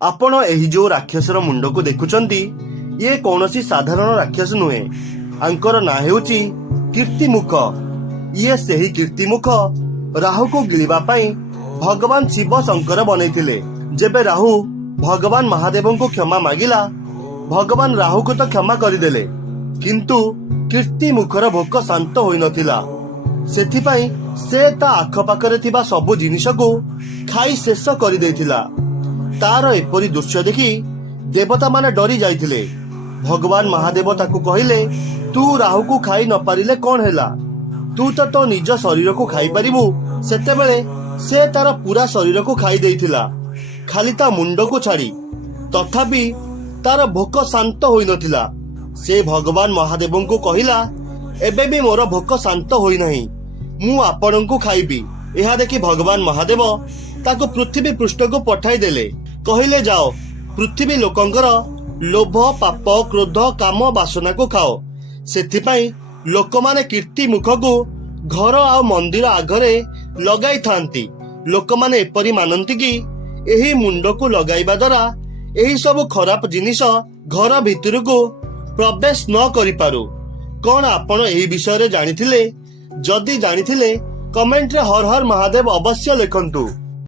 आपण एही जो राक्षसर मुंड को देखुचंती ये कौनसी साधारण राक्षस नुहे। आंकर ना हेउची कीर्तिमुख। ये सेही कीर्तिमुख राहु को गिलिबा पाई भगवान शिव शंकर बनैथिले। जेबे राहु भगवान महादेव को क्षमा मागिला भगवान राहु को तो क्षमा करदेले, किंतु कीर्तिमुखर भोक शांत होई नथिला। सेथिपाई से ता आखपाखरे थिबा सबु जिनिस को खाई शेष कर देथिला। तार एपरी दृश्य देखि देवता माने डरी जाइथिले। भगवान महादेव ताकू कहिले, तू राहु को खाई न पारिले कौन हैला? तू तो निज शरीर को खाई पारिबु। सेतेबेले से तार पूरा शरीर को खाई देइथिला, खाली ता मुंड को छाड़ी। तथापि तार भोक शांत होई नथिला। से भगवान महादेव को कहिला, एबे भी मोर भोक शांत होई नहीं, मु आपन को खाइबी। यह देखि भगवान महादेव ताको पृथ्वी पृष्ठ को पठाई देले। कहिले, जाओ पृथ्वी लोकंकर लोभ पाप क्रोध काम वासना को खाओ। सेथिपाई लोकमाने कीर्ति मुख को घर आ मंदिर आगरे लगाई थांती। लोकमाने एपरी मानती कि एही मुंड को लगाइबा द्वारा एही सब खराब जिनिस घर भितर को प्रवेश न करि पारू। कौन आपण एही विषय रे जानिथिले? जदि जानिथिले कमेंट रे हर हर महादेव अवश्य लिखंतु।